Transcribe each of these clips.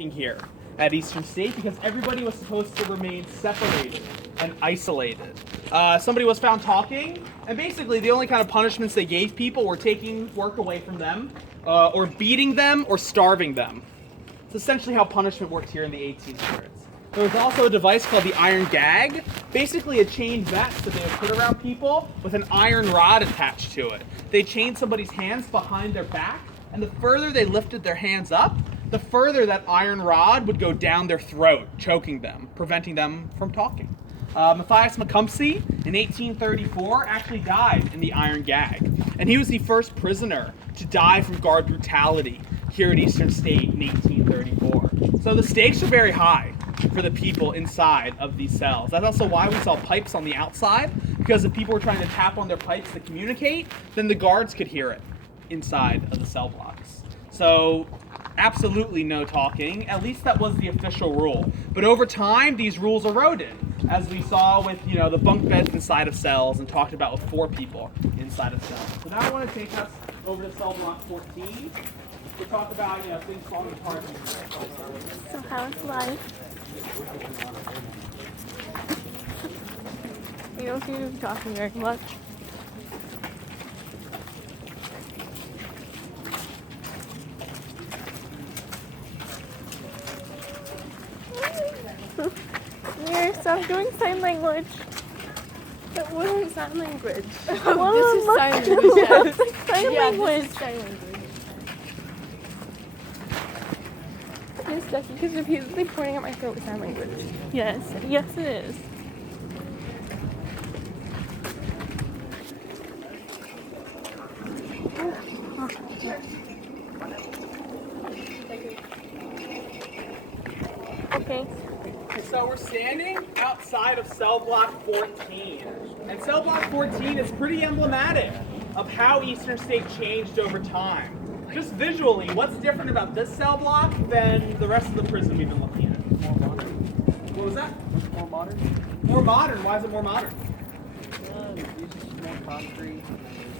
talking here at Eastern State because everybody was supposed to remain separated and isolated. Somebody was found talking, and basically the only kind of punishments they gave people were taking work away from them, or beating them, or starving them. It's essentially how punishment worked here in the 1800s. There was also a device called the iron gag, basically a chain vest that they would put around people with an iron rod attached to it. They chained somebody's hands behind their back, and the further they lifted their hands up, the further that iron rod would go down their throat, choking them, preventing them from talking. Matthias Tecumseh in 1834 actually died in the iron gag, and he was the first prisoner to die from guard brutality here at Eastern State in 1834. So the stakes are very high for the people inside of these cells. That's also why we saw pipes on the outside, because if people were trying to tap on their pipes to communicate, then the guards could hear it inside of the cell blocks. So absolutely no talking, at least that was the official rule. But over time, these rules eroded, as we saw with the bunk beds inside of cells and talked about with 4 people inside of cells. So now I want to take us over to cell block 14 to talk about things falling apart. So how is life? You don't seem to be talking very much. Mary, stop doing sign language. That wasn't sign language. Well, This is sign language. Yes. Sign language. This is sign language. Yes, Becky. Because repeatedly pointing at my throat with sign language. Yes. Yes, it is. Okay. So we're standing outside of cell block 14. And cell block 14 is pretty emblematic of how Eastern State changed over time. Just visually, what's different about this cell block than the rest of the prison we've been looking at? More modern. What was that? More modern. More modern. Why is it more modern? These are more concrete.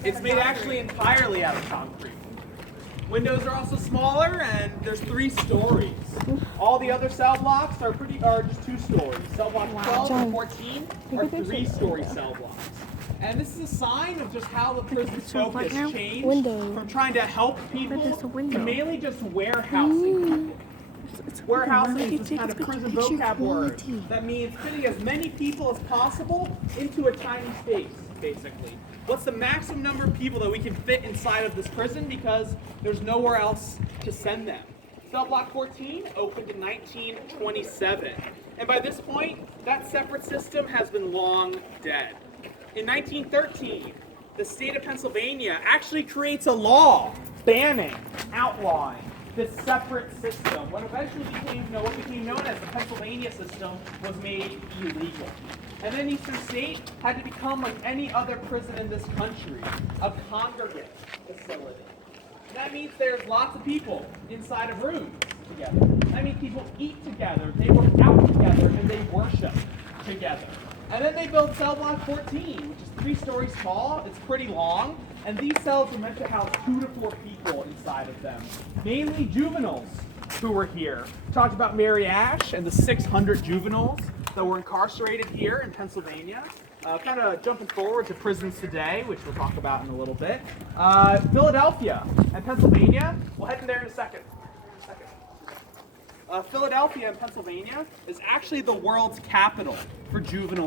It's made actually entirely out of concrete. Windows are also smaller, and there's 3 stories. All the other cell blocks are just 2 stories. Cell block 12 and 14 are 3-story cell blocks. And this is a sign of just how the prison's focus changed from trying to help people to mainly just warehousing people. Warehousing is this kind of prison vocab word that means fitting as many people as possible into a tiny space, basically. What's the maximum number of people that we can fit inside of this prison because there's nowhere else to send them? Cell block 14 opened in 1927. And by this point, that separate system has been long dead. In 1913, the state of Pennsylvania actually creates a law banning, outlawing this separate system. What eventually became known as the Pennsylvania system was made illegal. And then Eastern State had to become like any other prison in this country, a congregate facility. And that means there's lots of people inside of rooms together. That means people eat together, they work out together, and they worship together. And then they built cell block 14, which is 3 stories tall. It's pretty long. And these cells are meant to house 2 to 4 people inside of them, mainly juveniles who were here. We talked about Mary Ash and the 600 juveniles that were incarcerated here in Pennsylvania. Kind of jumping forward to prisons today, which we'll talk about in a little bit. Philadelphia and Pennsylvania. We'll head in there in a second. Philadelphia and Pennsylvania is actually the world's capital for juvenile